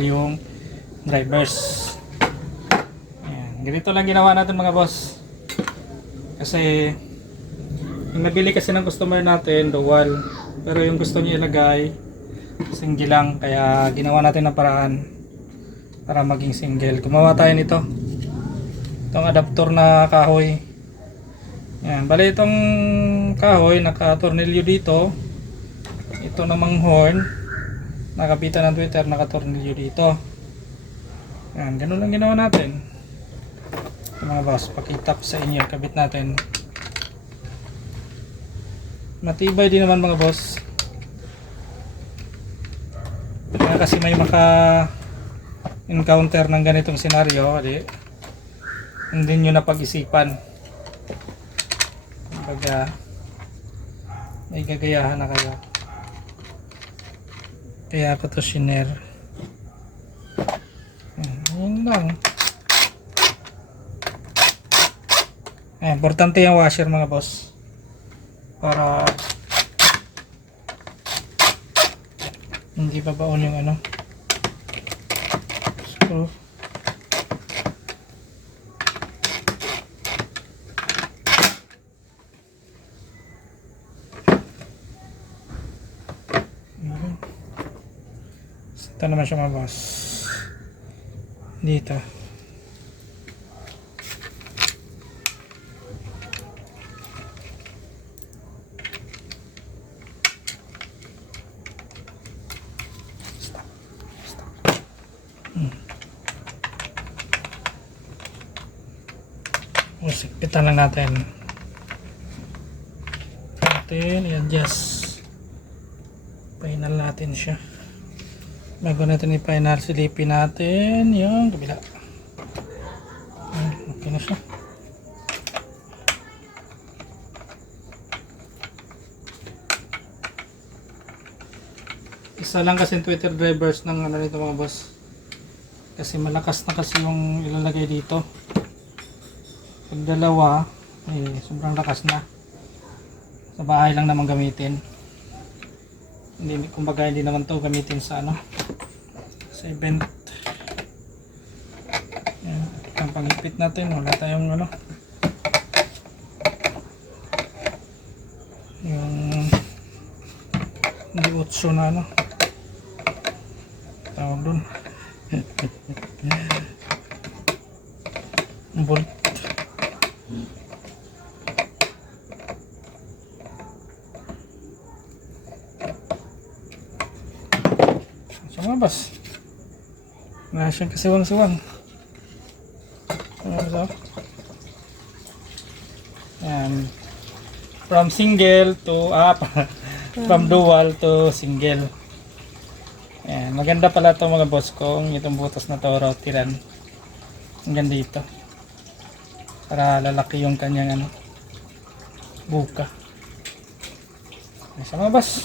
yung drivers. Ayan. Ganito lang ginawa natin mga boss. Kasi yung nabili kasi ng customer natin dual, pero yung gusto niya ilagay single lang, kaya ginawa natin ng paraan para maging single. Gumawa tayo nito, itong adapter na kahoy. Ayan. Bali itong kahoy naka-tornilyo dito, ito namang horn nakapitan ng tweeter, naka-tornilyo dito. Ayan, ganun lang ginawa natin. Ito mga boss, pakita ko sa inyo, kabit natin. Matibay din naman mga boss. Kaya kasi may maka-encounter ng ganitong senaryo, hindi nyo na pag-isipan. Kumbaga, may gagayahan na kayo. Kaya ako to shinare. Yun lang. Importante yung washer mga boss, para hindi babaon yung ano, screw. Ito naman siya mga boss dito. Sikpitan lang natin. I-adjust. Final natin siya. Bago natin i-final, silipin natin yung kabila. Okay na siya. Isa lang kasi Twitter drivers ng ano nito mga boss. Kasi malakas na kasi yung ilalagay dito. Pag dalawa, sobrang lakas na. Sa bahay lang naman gamitin. Hindi, kumbaga hindi naman to gamitin sa ano, sa event. Yan, ang pangipit natin, wala tayong ano, yung hindi utso na ano, tawag dun. Bolt. So mga boss, wala siyang kasiwang-siwang. So, yan. From single to from dual to single. Yan. Maganda pala ito mga boss kung itong butas na to rotiran hanggang dito, para lalaki yung kanyang ano, buka. So mga boss,